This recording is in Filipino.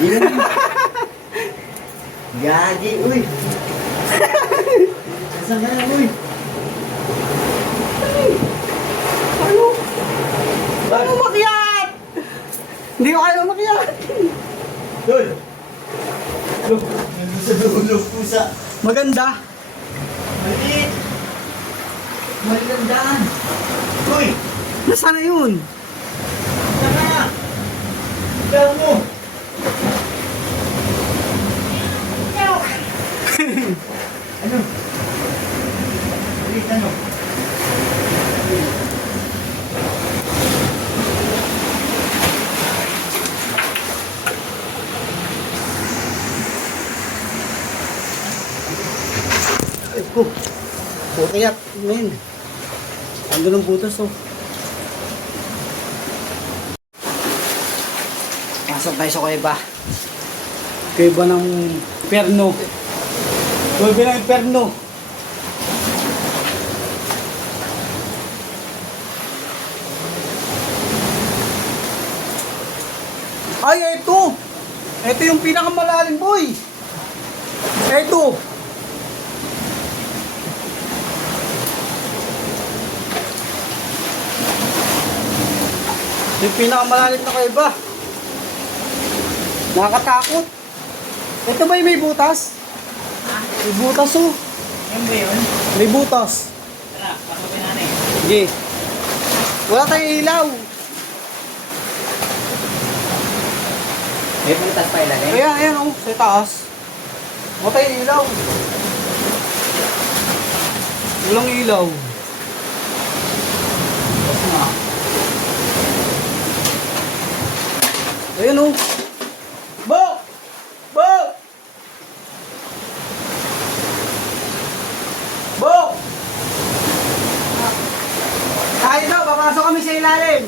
Yun. Gagi, uy. Nasaan ka na, uy? Ano? Ano makiat? Hindi ko kaya makiat. Dol! Look, nandun sa dulo, pusa. Maganda. Maliit! Maligandaan! Uy! Nasaan na yun? Tara! Ikaw mo! Ano? Maliit ano? Ko. Putiyak, men. Ando ng butas, oh. Pasok tayo sa kuweba. Kuweba ng Perno. Kuweba ng Perno. Ay, ito! Ito yung pinakamalalim, boy! Ito! Yung pinakamalalim na kuweba. Nakakatakot. Ito ba yung may butas? May butas, oh. Yan ba yun? May butas. Tara, pasukin natin. Sige. Wala tayong ilaw. May putas pa ilagay? Ayan, ayan, oh. Sa taas. Wala tayong ilaw. Walang ilaw. Ayan, oh. Bo! Bo! Bo! Tayo na, papasok kami sa ilalim.